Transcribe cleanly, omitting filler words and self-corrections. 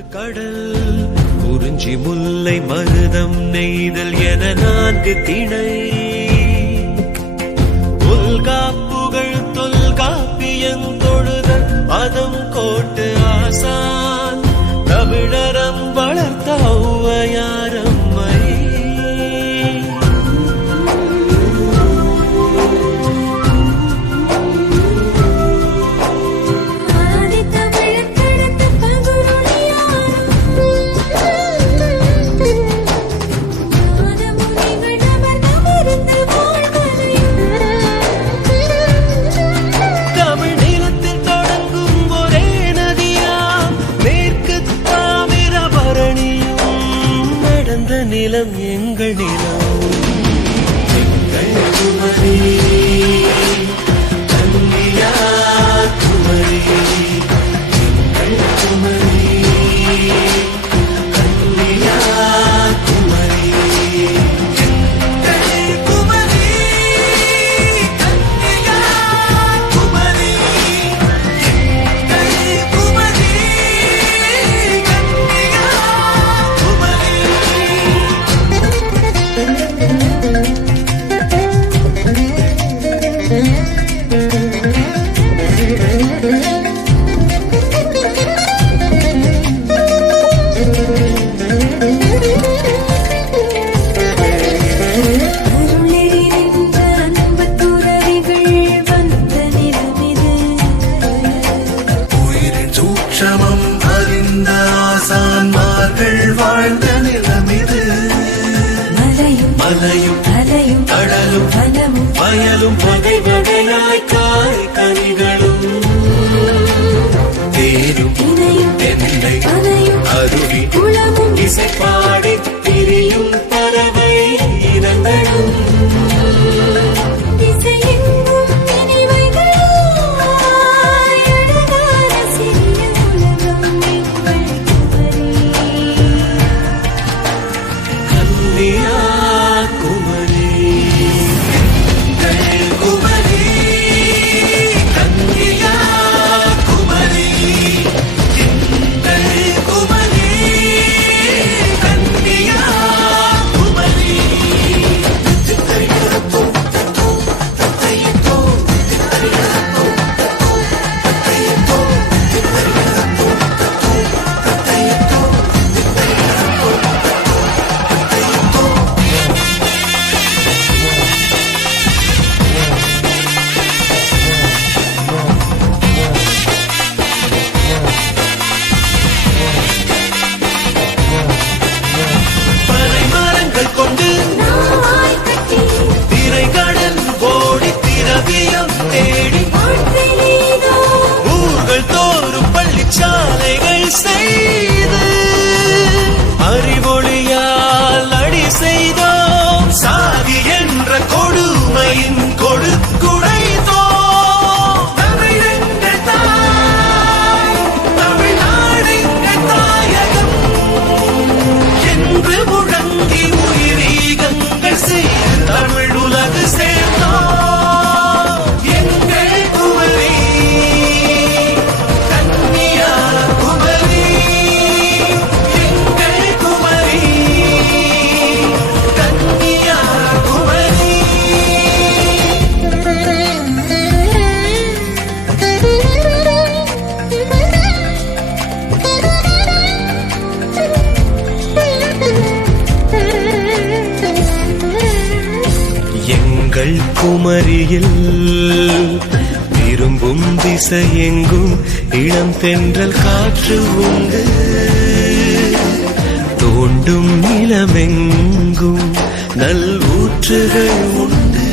ஒரு கடல் குறிஞ்சி முல்லை மருதம் நெய்தல் என 4 திணை தொல்காப்புகள் தொல்காப்பியம் தொழுதல் அதம் கோட்டு ஆசான் தமிழரம் வளர்த்த ஔவையாரம்மை நிலம் எங்கள் நிலம் எங்கள் குமரி கன்னியாகுமரி எங்கள் குமரி கன்னியாகுமரி எங்கள் குமரி கன்னியாகுமரி எங்கள் குமரி வாழ்ந்த நிலமிது மலையும் அலையும் கடலும் வனமும் வயலும் வகை வகையாய் காய் கனிகளும் தேரும் தென்னை அருவி குளமும் இசைப்பாடி திரியும் பறவை இனங்களும் சாலைகள் செய்து அறிவொளியால் அடி செய்தோம் சாதி என்ற கொடுமையின் கொடுக்குடைத்தோம் தமிழெங்கள் தாய் தமிழ்நாடெங்கள் தாயகம் என்று முழங்கி உயிரீகங்கள் செய்து தமிழ் உலகு சேர்ந்தோம் எங்கள் குமரியில் விரும்பும் திசையெங்கும் இளம் தென்றல் காற்று உண்டு தோண்டும் நிலமெங்கும் நல் ஊற்றுகள் உண்டு